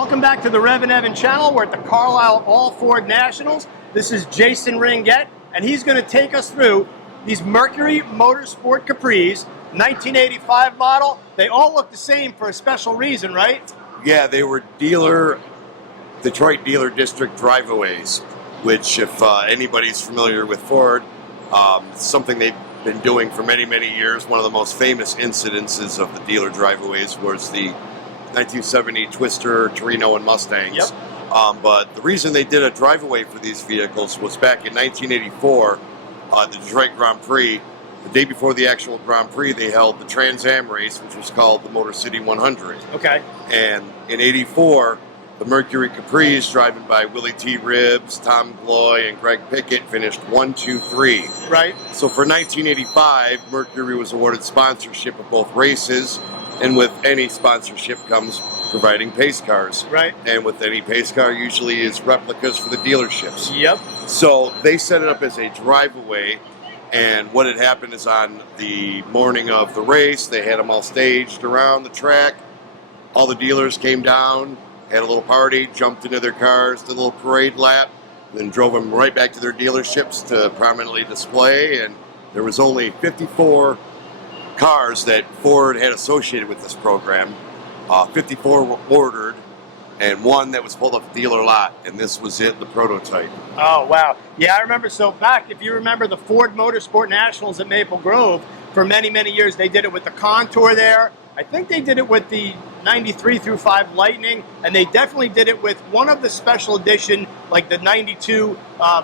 welcome back to the REVan channel. We're at the Carlisle Ford Nationals. This is Jason Ringett, and he's going to take us through these Mercury Motorsport Capris, 1985 model. They all look the same for a special reason, right? Yeah, they were Detroit Dealer District Driveaways, which if anybody's familiar with Ford, it's something they've been doing for many, many years. One of the most famous incidences of the dealer driveaways was the 1970 Twister, Torino, and Mustangs. Yep. But the reason they did a driveaway for these vehicles was back in 1984, the Detroit Grand Prix. The day before the actual Grand Prix, they held the Trans Am race, which was called the Motor City 100. Okay. And in '84, the Mercury Capris, driven by Willie T. Ribbs, Tom Gloy, and Greg Pickett, finished 1, 2, 3. Right. So for 1985, Mercury was awarded sponsorship of both races, and with any sponsorship comes providing pace cars. Right. And with any pace car usually is replicas for the dealerships. Yep. So they set it up as a driveaway, and what had happened is on the morning of the race, they had them all staged around the track. All the dealers came down, had a little party, jumped into their cars, did a little parade lap, then drove them right back to their dealerships to prominently display. And there was only 54 cars that Ford had associated with this program. 54 were ordered, and one that was pulled off the dealer lot, and this was it, the prototype. Oh, wow. Yeah, I remember. So back, if you remember the Ford Motorsport Nationals at Maple Grove, for many, many years, they did it with the Contour there. I think they did it with the 93 through 5 Lightning, and they definitely did it with one of the special edition, like the 92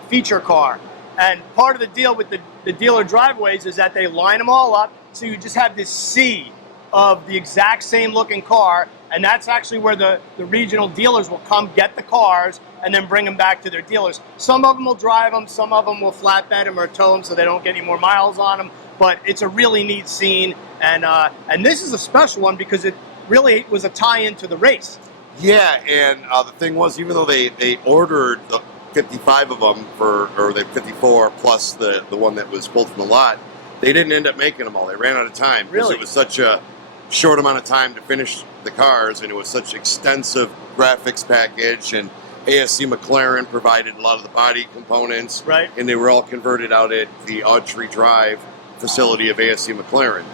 feature car. And part of the deal with the dealer driveways is that they line them all up, so you just have this sea of the exact same looking car, and that's actually where the regional dealers will come get the cars and then bring them back to their dealers. Some of them will drive them, some of them will flatbed them or tow them so they don't get any more miles on them, but it's a really neat scene, and this is a special one because it really was a tie-in to the race. Yeah, and the thing was, even though they ordered the 55 of them, or the 54 plus the one that was pulled from the lot, they didn't end up making them all. They ran out of time because it was such a short amount of time to finish the cars, and it was such extensive graphics package, and ASC McLaren provided a lot of the body components, right? And they were all converted out at the Audrey Drive facility of ASC McLaren.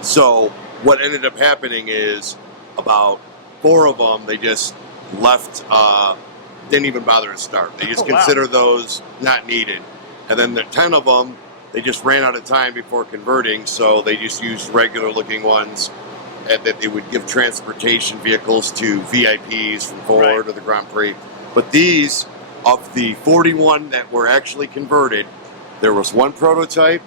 So what ended up happening is about 4 of them, they just left, didn't even bother to start. They just considered those not needed. And then the 10 of them, they just ran out of time before converting, so they just used regular looking ones, and that they would give transportation vehicles to VIPs from Ford or the Grand Prix. But these, of the 41 that were actually converted, there was 1 prototype,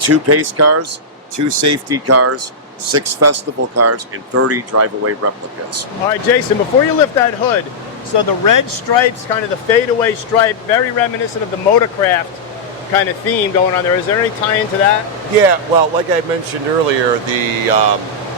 2 pace cars, 2 safety cars, 6 festival cars, and 30 driveaway replicas. All right, Jason, before you lift that hood, so the red stripes, kind of the fadeaway stripe, very reminiscent of the Motorcraft kind of theme going on there. Is there any tie into that? Yeah, well, like I mentioned earlier, the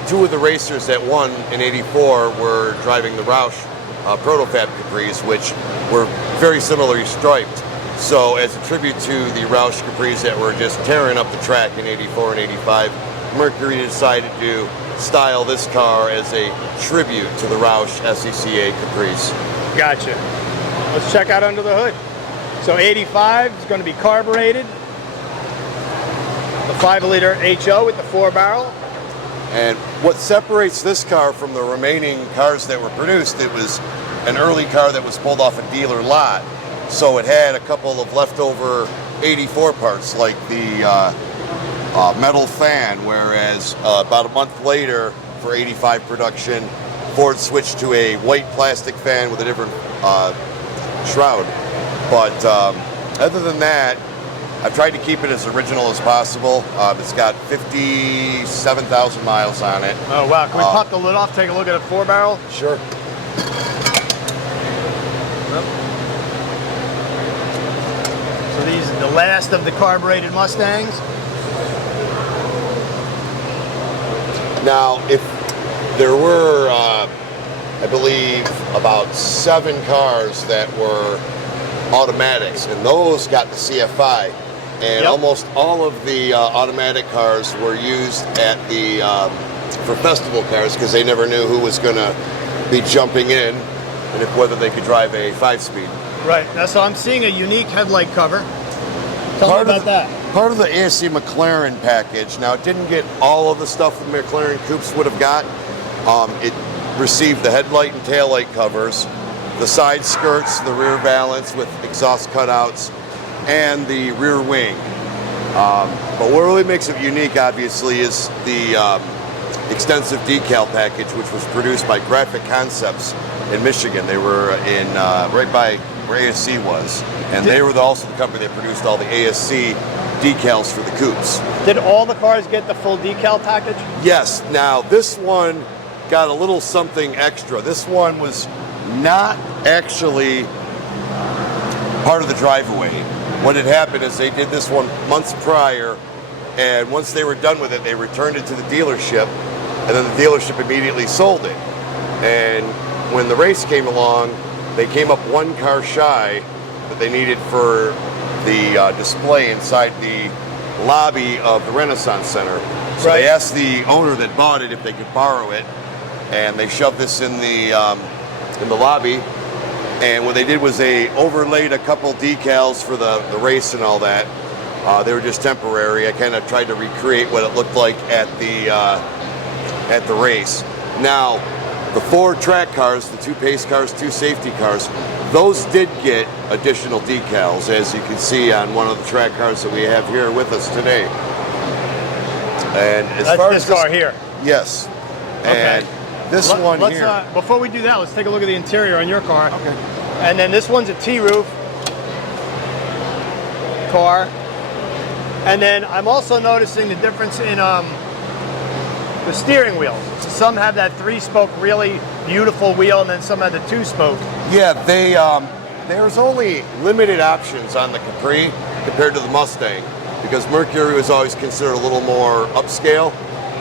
2 of the racers that won in '84 were driving the Roush Protofab Capris, which were very similarly striped. So as a tribute to the Roush Capris that were just tearing up the track in '84 and '85, Mercury decided to style this car as a tribute to the Roush SECA Capris. Gotcha. Let's check out under the hood. So 85 is going to be carbureted. The 5-liter HO with the 4-barrel. And what separates this car from the remaining cars that were produced, it was an early car that was pulled off a dealer lot. So it had a couple of leftover 84 parts, like the metal fan, whereas about a month later, for 85 production, Ford switched to a white plastic fan with a different shroud. But other than that, I've tried to keep it as original as possible. It's got 57,000 miles on it. Oh, wow. Can we pop the lid off, take a look at a 4-barrel? Sure. So these are the last of the carbureted Mustangs. Now, if there were, I believe, about 7 cars that were automatics, and those got the CFI, and almost all of the automatic cars were used at the for festival cars because they never knew who was going to be jumping in. and whether they could drive a 5-speed. Right. Now, so I'm seeing a unique headlight cover. Tell me about that. Part of the ASC McLaren package. Now, it didn't get all of the stuff the McLaren coupes would have got. It received the headlight and taillight covers, the side skirts, the rear valance with exhaust cutouts, and the rear wing. But what really makes it unique, obviously, is the extensive decal package, which was produced by Graphic Concepts in Michigan. They were in right by where ASC was, and they were also the company that produced all the ASC decals for the coupes. Did all the cars get the full decal package? Yes. Now, this one got a little something extra. This one was not actually part of the Driveaway. What had happened is they did this one months prior, and once they were done with it, they returned it to the dealership, and then the dealership immediately sold it. And when the race came along, they came up one car shy that they needed for the display inside the lobby of the Renaissance Center. So they asked the owner that bought it if they could borrow it, and they shoved this in the lobby. And what they did was they overlaid a couple decals for the race and all that. They were just temporary. I kind of tried to recreate what it looked like at the race. Now, the 4 track cars, the 2 pace cars, 2 safety cars, those did get additional decals, as you can see on one of the track cars that we have here with us today. And as far as this car here. Yes. Okay. And this one here. Before we do that, let's take a look at the interior on your car. Okay. And then this one's a T-roof car. And then I'm also noticing the difference in the steering wheel. So some have that 3-spoke really beautiful wheel, and then some have the 2-spoke. Yeah, there's only limited options on the Capri compared to the Mustang, because Mercury was always considered a little more upscale.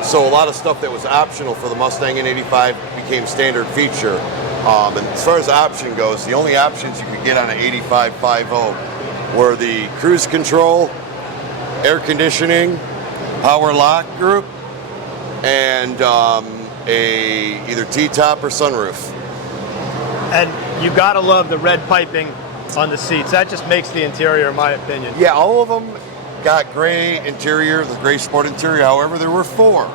So a lot of stuff that was optional for the Mustang in '85 became standard feature. And as far as the option goes, the only options you could get on an 85 5.0 were the cruise control, air conditioning, power lock group, and either T-top or sunroof. And you gotta love the red piping on the seats. That just makes the interior, in my opinion. Yeah, all of them got gray interior, the gray sport interior. However, there were 4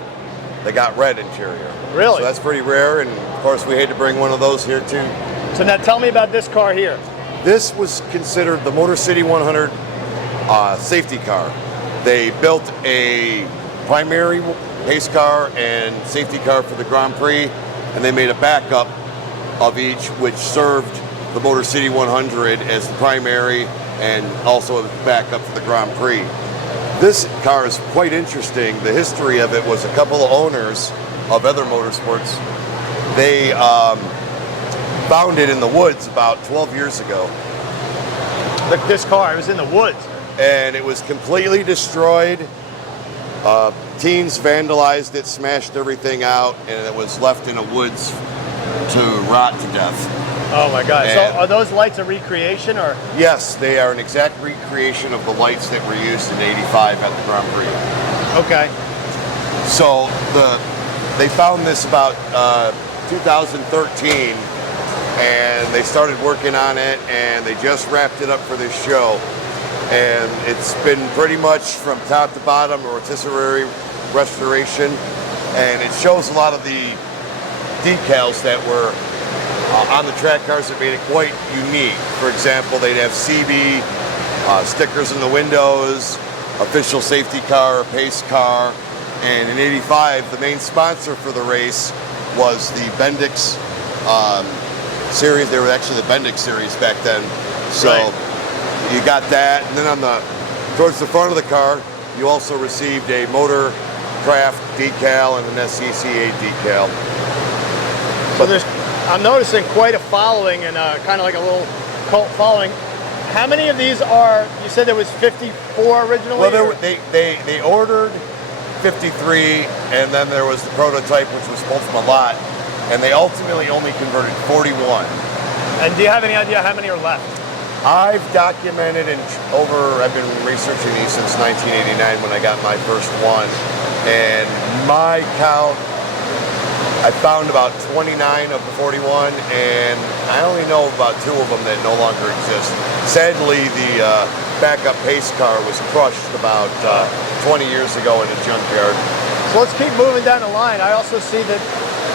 that got red interior. Really? So that's pretty rare, and of course we had to bring one of those here too. So now tell me about this car here. This was considered the Motor City 100 safety car. They built a primary pace car and safety car for the Grand Prix, and they made a backup of each, which served the Motor City 100 as the primary and also a backup for the Grand Prix. This car is quite interesting. The history of it was a couple of owners of other motorsports. They found it in the woods about 12 years ago. Look, this car, it was in the woods. And it was completely destroyed. Teens vandalized it, smashed everything out, and it was left in the woods to rot to death. Oh my God. So are those lights a recreation, or? Yes, they are an exact recreation of the lights that were used in '85 at the Grand Prix. Okay. So they found this about 2013, and they started working on it, and they just wrapped it up for this show. And it's been pretty much from top to bottom a rotisserie restoration, and it shows a lot of the decals that were on the track cars that made it quite unique. For example, they'd have CB stickers in the windows, official safety car, pace car, and in '85, the main sponsor for the race was the Bendix series. They were actually the Bendix series back then. So you got that, and then towards the front of the car, you also received a Motorcraft decal and an SCCA decal. So I'm noticing quite a following, and kind of like a little cult following. How many of these are? You said there was 54 originally. Well, they ordered 53, and then there was the prototype, which was pulled from a lot, and they ultimately only converted 41. And do you have any idea how many are left? I've documented I've been researching these since 1989 when I got my first one, and my count, I found about 29 of the 41, and I only know about 2 of them that no longer exist. Sadly, the backup pace car was crushed about 20 years ago in a junkyard. So let's keep moving down the line. I also see that,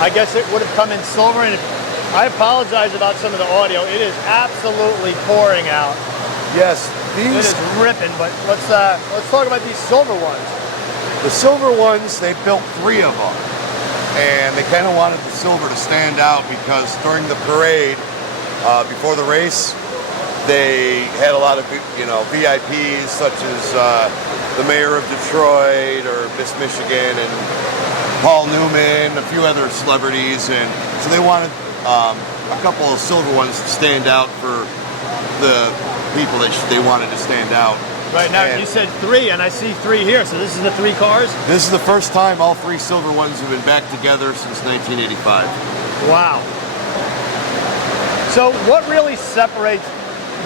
I guess it would have come in silver, and I apologize about some of the audio. It is absolutely pouring out. Yes, It is ripping, but let's talk about these silver ones. The silver ones, they built 3 of them. And they kind of wanted the silver to stand out because during the parade, before the race, they had a lot of, VIPs such as the mayor of Detroit or Miss Michigan and Paul Newman, a few other celebrities, and so they wanted a couple of silver ones to stand out for the people that they wanted to stand out. Right now, and you said 3, and I see 3 here. So this is the 3 cars? This is the first time all 3 silver ones have been back together since 1985. Wow. So what really separates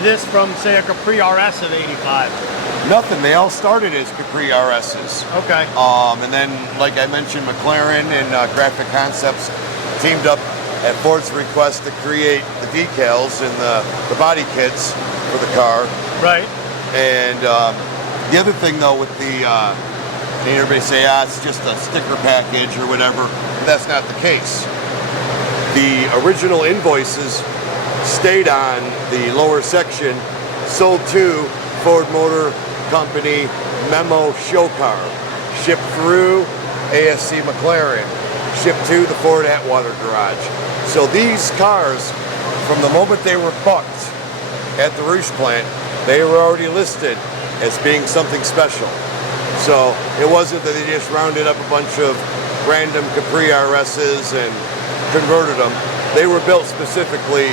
this from, say, a Capri RS of 85? Nothing. They all started as Capri RSs. Okay. And then, like I mentioned, McLaren and Graphic Concepts teamed up at Ford's request to create the decals and the body kits for the car. Right. And the other thing, though, with everybody say, it's just a sticker package or whatever. That's not the case. The original invoices stayed on the lower section, sold to Ford Motor Company memo show car, shipped through ASC McLaren, shipped to the Ford Atwater garage. So these cars, from the moment they were bucked at the Rouge plant, they were already listed as being something special. So it wasn't that they just rounded up a bunch of random Capri RSs and converted them. They were built specifically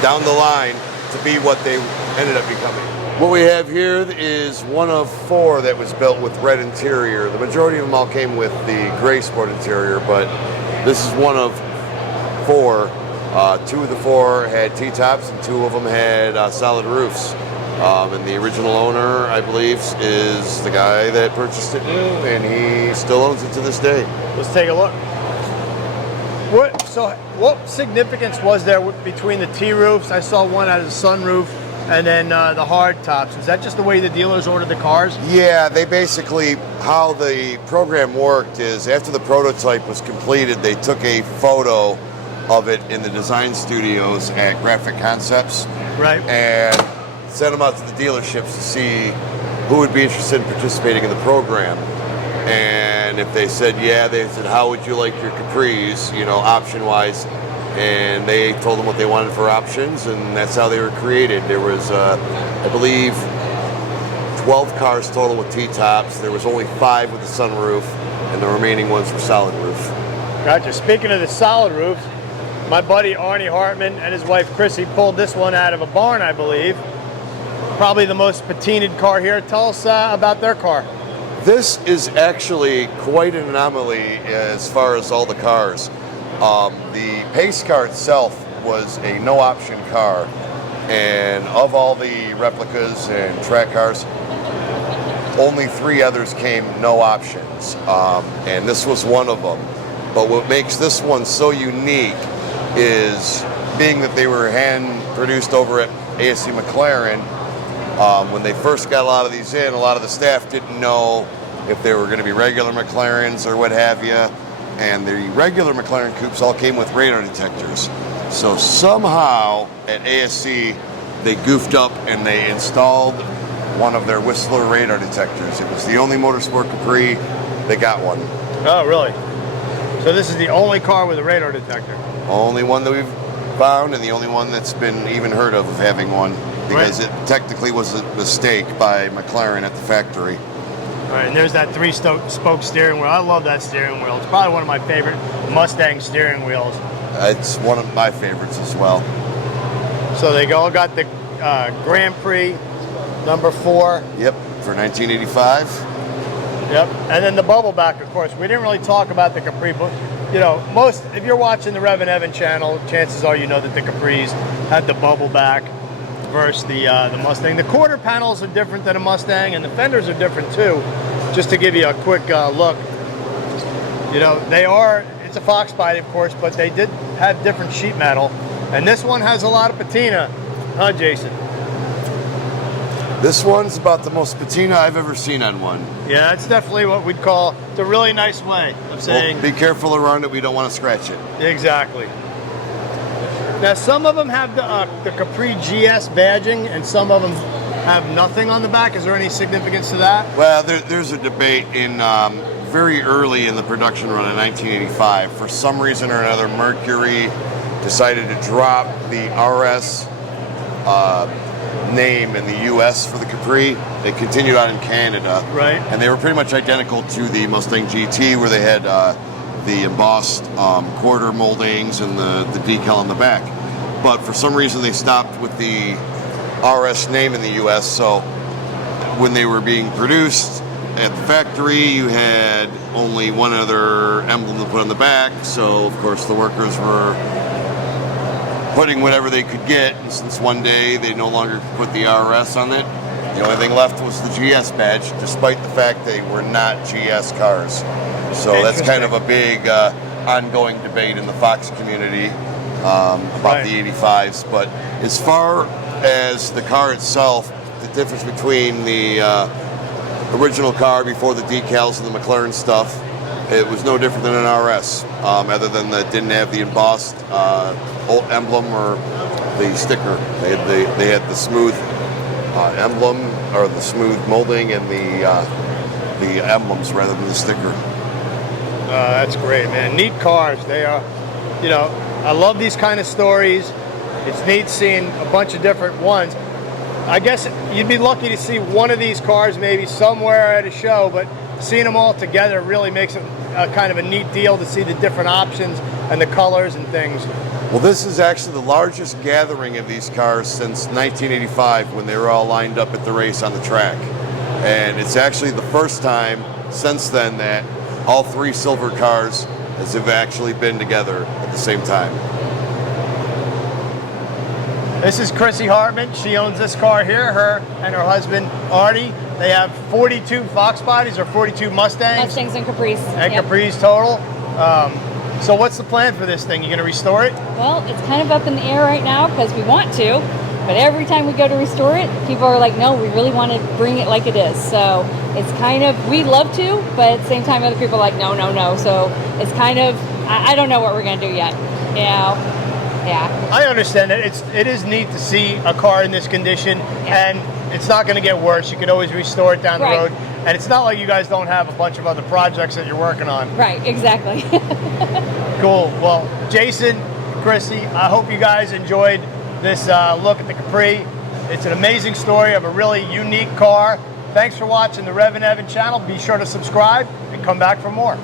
down the line to be what they ended up becoming. What we have here is one of 4 that was built with red interior. The majority of them all came with the gray sport interior, but this is one of 4. 2 of the 4 had T-tops and 2 of them had solid roofs. And the original owner, I believe, is the guy that purchased it new, and he still owns it to this day. Let's take a look. What significance was there between the T-roofs? I saw one out of the sunroof, and then the hard tops. Was that just the way the dealers ordered the cars? Yeah, they basically, how the program worked is after the prototype was completed, they took a photo of it in the design studios at Graphic Concepts. Right. And sent them out to the dealerships to see who would be interested in participating in the program. And if they said, yeah, they said, how would you like your Capris, option-wise? And they told them what they wanted for options, and that's how they were created. There was, I believe, 12 cars total with T-tops. There was only 5 with the sunroof, and the remaining ones were solid roof. Gotcha. Speaking of the solid roofs, my buddy Arnie Hartman and his wife Chrissy pulled this one out of a barn, I believe. Probably the most patinaed car here. Tell us about their car. This is actually quite an anomaly as far as all the cars. The pace car itself was a no-option car, and of all the replicas and track cars, only 3 others came no options, and this was one of them. But what makes this one so unique is being that they were hand-produced over at ASC McLaren. When they first got a lot of these in, a lot of the staff didn't know if they were going to be regular McLarens or what have you. And the regular McLaren coupes all came with radar detectors. So somehow at ASC, they goofed up and they installed one of their Whistler radar detectors. It was the only motorsport Capri that got one. Oh, really? So this is the only car with a radar detector? Only one that we've found, and the only one that's been even heard of having one. Because it technically was a mistake by McLaren at the factory. All right, and there's that 3-spoke steering wheel. I love that steering wheel. It's probably one of my favorite Mustang steering wheels. It's one of my favorites as well. So they all got the Grand Prix number 4. Yep, for 1985. Yep, and then the bubble back, of course. We didn't really talk about the Capri, but if you're watching the REVan channel, chances are you know that the Capris had the bubble back versus the Mustang. The quarter panels are different than a Mustang, and the fenders are different too. Just to give you a quick look, it's a Foxbody, of course, but they did have different sheet metal. And this one has a lot of patina, huh, Jason? This one's about the most patina I've ever seen on one. Yeah, it's definitely what we'd call, it's a really nice way of saying. Well, be careful around it, we don't want to scratch it. Exactly. Now, some of them have the Capri GS badging, and some of them have nothing on the back. Is there any significance to that? Well, there's a debate in very early in the production run in 1985. For some reason or another, Mercury decided to drop the RS name in the U.S. for the Capri. They continued on in Canada. Right. And they were pretty much identical to the Mustang GT, where they had the embossed quarter moldings and the decal on the back. But for some reason, they stopped with the RS name in the U.S., so when they were being produced at the factory, you had only one other emblem to put on the back, so of course the workers were putting whatever they could get, and since one day they no longer could put the RS on it, the only thing left was the GS badge, despite the fact they were not GS cars. So that's kind of a big ongoing debate in the Fox community about the 85s. But as far as the car itself, the difference between the original car before the decals and the McLaren stuff, it was no different than an RS, other than that it didn't have the embossed emblem or the sticker. They had the smooth emblem, or the smooth molding, and the emblems rather than the sticker. That's great, man. Neat cars. They are, you know, I love these kind of stories. It's neat seeing a bunch of different ones. I guess you'd be lucky to see one of these cars maybe somewhere at a show, but seeing them all together really makes it kind of a neat deal to see the different options and the colors and things. Well, this is actually the largest gathering of these cars since 1985, when they were all lined up at the race on the track. And it's actually the first time since then that all three silver cars have actually been together at the same time. This is Chrissy Hartman. She owns this car here, her and her husband Artie. They have 42 Foxbodies or 42 Mustangs. Mustangs and Capris. And Capris total. So what's the plan for this thing? You gonna restore it? Well, it's kind of up in the air right now because we want to, but every time we go to restore it, people are like, no, we really want to bring it like it is. So it's kind of, we'd love to, but at the same time, other people are like, no, no, no. So it's kind of, I don't know what we're gonna do yet. You know? Yeah. I understand that. It is neat to see a car in this condition, and it's not going to get worse. You can always restore it down the road, and it's not like you guys don't have a bunch of other projects that you're working on. Right, exactly. Cool. Well, Jason, Chrissy, I hope you guys enjoyed this look at the Capri. It's an amazing story of a really unique car. Thanks for watching the REVan channel. Be sure to subscribe and come back for more.